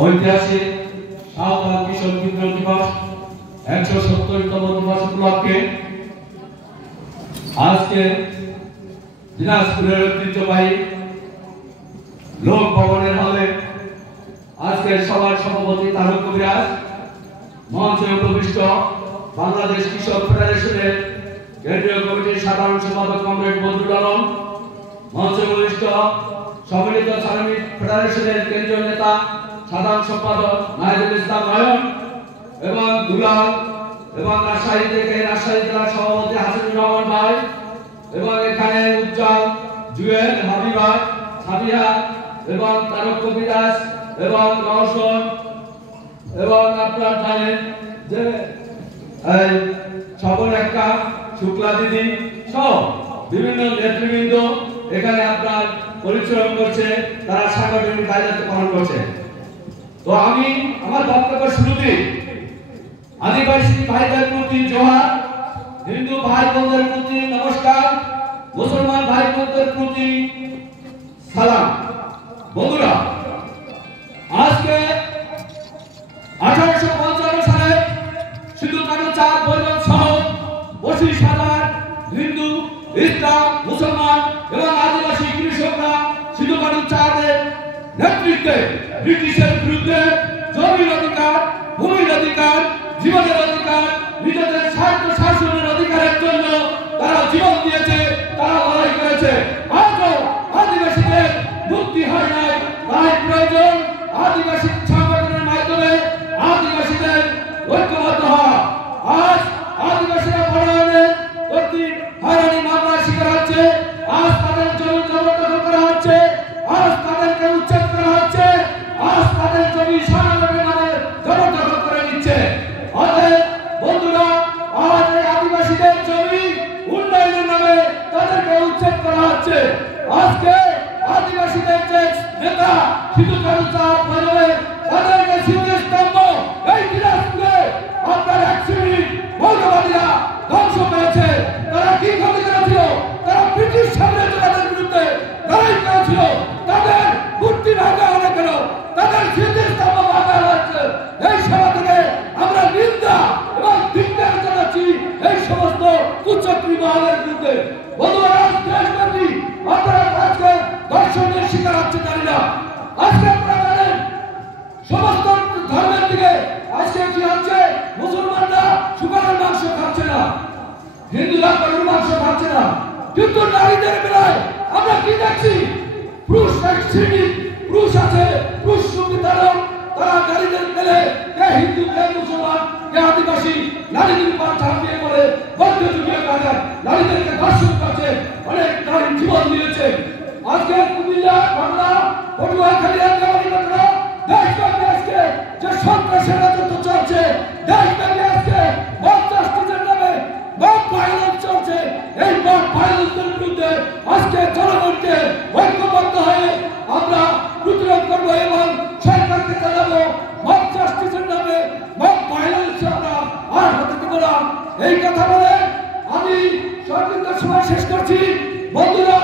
ঐতিহাসিক সাঁওতাল কৃষক বিদ্রোহ দিবস 170তম দিবস উপলক্ষে আজকে দিনাজপুরের ঐতিহ্যবাহী লোক ভবনের হলে আজকের সভার সভাপতি তারক কবিরাজ, মঞ্চে উপবিষ্ট বাংলাদেশ কৃষক ফেডারেশনের কেন্দ্রীয় কমিটির সাধারণ সম্পাদক কমরেড বদরুল আলম, মঞ্চে উপবিষ্ট সম্মিলিত শ্রমিক ফেডারেশনের কেন্দ্রীয় নেতা সাধারণ সম্পাদক নাহিদুল ইসলাম নয়ন এবং দুলাল এবং রাজশাহী থেকে রাজশাহী জেলার সভাপতি হাসিনুর রহমান ভাই এবং এখানে উজ্জ্বল, জুয়েল, হাবিবা, সাবিহা এবং তারক কবিরাজ এবং রওশন এবং আপনারা জানেন যে সবর একটা শুক্লা দিদি সহ বিভিন্ন নেতৃবৃন্দ এখানে আপনার পরিশ্রম করছে, তারা সাংগঠনিক দায়িত্ব পালন করছে। তো আমি আমার বক্তব্য শুরুতে আদিবাসী ভাইদের প্রতি জোহার, হিন্দু ভাই বোনদের প্রতি নমস্কার, মুসলমান ভাই বোনদের প্রতি সালাম। বন্ধুরা, আজকে 1855 সালে সিধু কানু চাঁদ বৈরব সহ 25,000 হিন্দু, ইসলাম, মুসলমান এবং আদিবাসী কৃষকরা সিধু কানু চাঁদের নেতৃত্বে ব্রিটিশের বিরুদ্ধে জমির অধিকার, ভূমির অধিকার, জীবনের অধিকার, নিজেদের স্বার্থ শাসনের অধিকারের জন্য তারা জীবন দিয়েছে, তারা লড়াই করেছে। আজও আদিবাসীদের মুক্তি হয় নাই, তাই প্রয়োজন আদিবাসী সংগঠনের মাধ্যমে আদিবাসীদের ঐক্যবদ্ধ হওয়া। আজ আদিবাসীরা বনায়নের প্রতি হয়রানি মামলার শিকার হচ্ছে, আজ তাদের জমি জবরদখল করা হচ্ছে, আজ তাদেরকে উচ্ছেদ করা হচ্ছে, আজ তাদের জমি সংগ্রামের নামে জবরদখল করে নিচ্ছে। অতএব বন্ধুরা, আজ এই আদিবাসীদের জমি উন্নয়নের নামে তাদেরকে উচ্ছেদ করা হচ্ছে। আজকে আদিবাসীদের যে নেতা সিধু কানু চাঁদ বৈরব তাদেরকে স্মৃতিস্তম্ভ এই দিনাজপুরে আপনার 1 মিনিট মৌলবাদীরা ধ্বংস করেছে। তারা কি ক্ষতি করেছিল? তারা ব্রিটিশ সাম্রাজ্যবাদের বিরুদ্ধে লড়াই করেছিল। তাদের মূর্তি ভাঙা হলো কেন? তাদের স্মৃতিস্তম্ভ ভাঙা হয়েছে। এই সভা থেকে আমরা নিন্দা এবং ধিক্কার জানাচ্ছি এই সমস্ত কুচক্রী মহলের বিরুদ্ধে। বন্ধুরা, দেশব্যাপী আপনারা আজকে দর্শনের শিকার হচ্ছে জানি না। আজকে আপনারা জানেন সমস্ত ধর্মের দিকে আজকে কি হচ্ছে? মুসলমানরা শুকরের মাংস খাচ্ছে না, হিন্দুরা গরুর মাংস খাচ্ছে না, কিন্তু নারীদের বেলায় আমরা কি দেখছি? পুরুষ এক শ্রেণী পুরুষ আছে, পুরুষ সংবিধান, তারা নারীদের বেলে কে হিন্দু, কে মুসলমান, কে আদিবাসী, নারীদের উপর ঝাঁপিয়ে পড়ে মধ্যযুগীয় কাজে নারীদেরকে ধর্ষণ করছে, অনেক নারী জীবন দিয়েছে। আজকে কুমিল্লা, বাংলা, পটুয়াখালী, রাঙ্গামাটি ঘটনা দেশব্যাপী আজকে যে সন্ত্রাসের রাজত্ব চলছে, দেশব্যাপী আজকে মব জাস্টিসের নামে মব ভায়োলেন্স চলছে। এই মব ভায়োলেন্সের বিরুদ্ধে আজকে জনগণকে ঐক্যবদ্ধ হয়ে আমরা প্রতিরোধ করবো এবং সরকারকে জানাবো মব জাস্টিসের নামে মব ভায়োলেন্স আমরা আর হতে দেব না। এই কথা বলে আমি সংক্ষিপ্ত সময় শেষ করছি। বন্ধুরা,